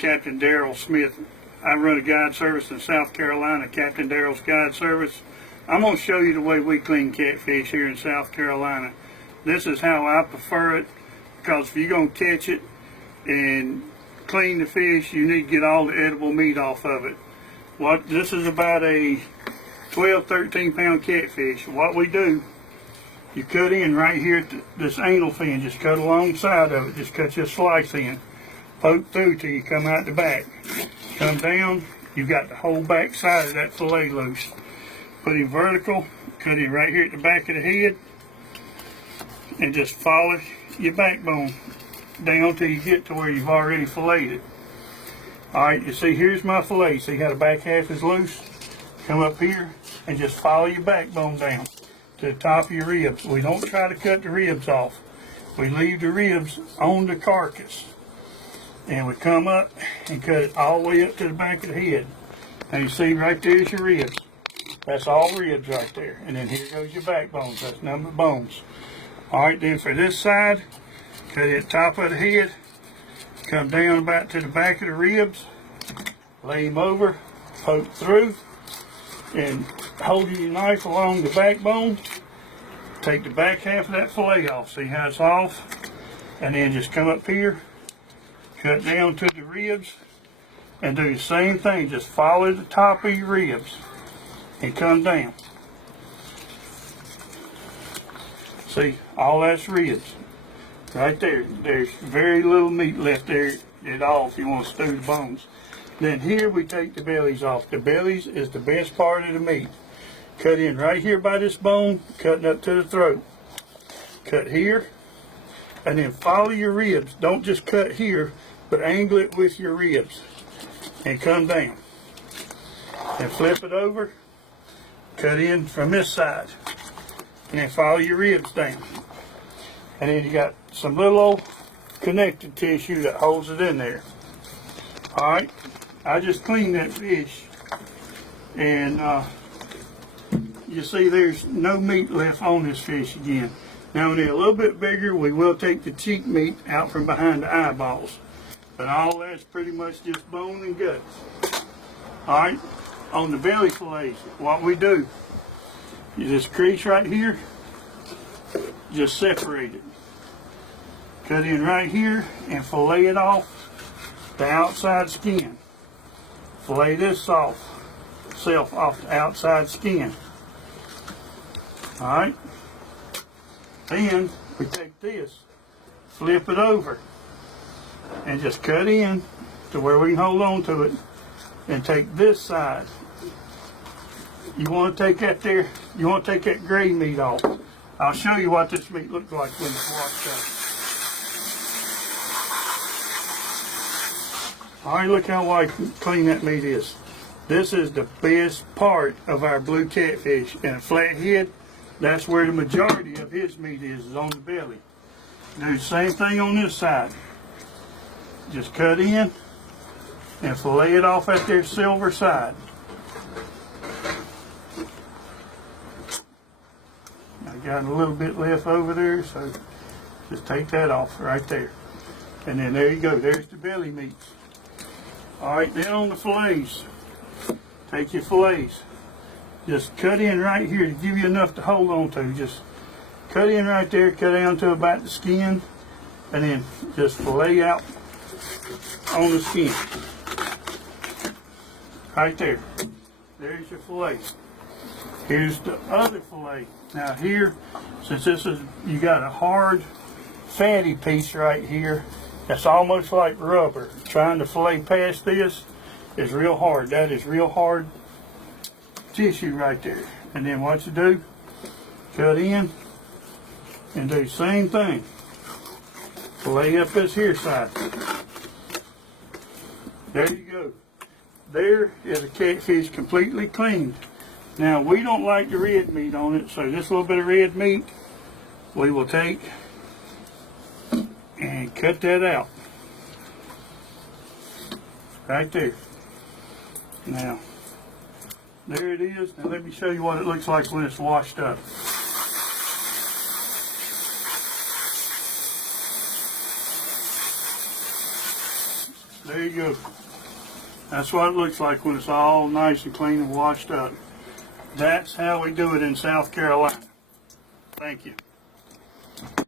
Captain Darrell Smith. I run a guide service in South Carolina, Captain Darrell's Guide Service. I'm going to show you the way we clean catfish here in South Carolina. This is how I prefer it, because if you're going to catch it and clean the fish, you need to get all the edible meat off of it. This is about a 12, 13 pound catfish. What we do, you cut in right here at this anal fin, just cut alongside of it, just cut your slice in. Poke through till you come out the back. Come down, you've got the whole back side of that fillet loose. Put him vertical, cut him right here at the back of the head, and just follow your backbone down till you get to where you've already filleted it. Alright, you see here's my fillet. See how the back half is loose? Come up here and just follow your backbone down to the top of your ribs. We don't try to cut the ribs off. We leave the ribs on the carcass. And we come up and cut it all the way up to the back of the head. Now you see right there's your ribs. That's all ribs right there. And then here goes your backbones. That's none but bones. Alright, then for this side, cut it at the top of the head. Come down about to the back of the ribs. Lay him over. Poke through. And hold your knife along the backbone. Take the back half of that fillet off. See how it's off? And then just come up here. Cut down to the ribs and do the same thing. Just follow the top of your ribs and come down. See, all that's ribs right there. There's very little meat left there at all if you want to stew the bones. Then here we take the bellies off. The bellies is the best part of the meat. Cut in right here by this bone, cutting up to the throat. Cut here and then follow your ribs. Don't just cut here, but angle it with your ribs and come down. And flip it over, cut in from this side, and then follow your ribs down. And then you got some little old connective tissue that holds it in there. Alright, I just cleaned that fish, and you see there's no meat left on this fish again. Now when they're a little bit bigger, we will take the cheek meat out from behind the eyeballs. But all that's pretty much just bone and guts. Alright, on the belly fillets, what we do, you just crease right here, just separate it. Cut in right here and fillet it off the outside skin. Fillet this self off the outside skin. Alright, then we take this, flip it over, and just cut in to where we can hold on to it, and take this side. You want to take that there, you want to take that gray meat off. I'll show you what this meat looks like when it's washed up. Alright, look how white clean that meat is. This is the best part of our blue catfish. And a flathead, that's where the majority of his meat is on the belly. Do the same thing on this side. Just cut in and fillet it off at their silver side. I got a little bit left over there, so just take that off right there. And then there you go, there's the belly meats. Alright, then on the fillets, take your fillets. Just cut in right here to give you enough to hold on to. Just cut in right there, cut down to about the skin, and then just fillet out on the skin. Right there. There's your fillet. Here's the other fillet. Now here, since this is, you got a hard, fatty piece right here, that's almost like rubber. Trying to fillet past this is real hard. That is real hard tissue right there. And then what you do, cut in and do the same thing. Fillet up this here side. There you go. There is a catfish completely cleaned. Now we don't like the red meat on it, so this little bit of red meat we will take and cut that out. Right there. Now, there it is. Now let me show you what it looks like when it's washed up. There you go. That's what it looks like when it's all nice and clean and washed up. That's how we do it in South Carolina. Thank you.